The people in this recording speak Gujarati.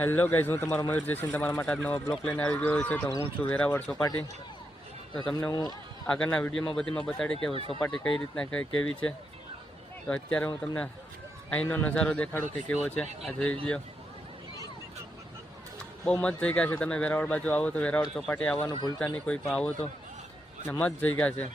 હેલો ગાઈઝ, હું તમારો મયુર જયસિંહ તમારા માટે આજ નવો બ્લોક લઈને આવી ગયો છે. તો હું છું વેરાવળ ચોપાટી. તો તમને હું આગળના વિડીયોમાં બધીમાં બતાડી કે ચોપાટી કઈ રીતના કેવી છે. તો અત્યારે હું તમને અહીંનો નજારો દેખાડું કે કેવો છે. આ જોઈ લ્યો, બહુ મસ્ત જગ્યા છે. તમે વેરાવળ બાજુ આવો તો વેરાવળ ચોપાટી આવવાનું ભૂલતા નહીં કોઈ પણ. આવો તો ને મસ્ત જગ્યા છે.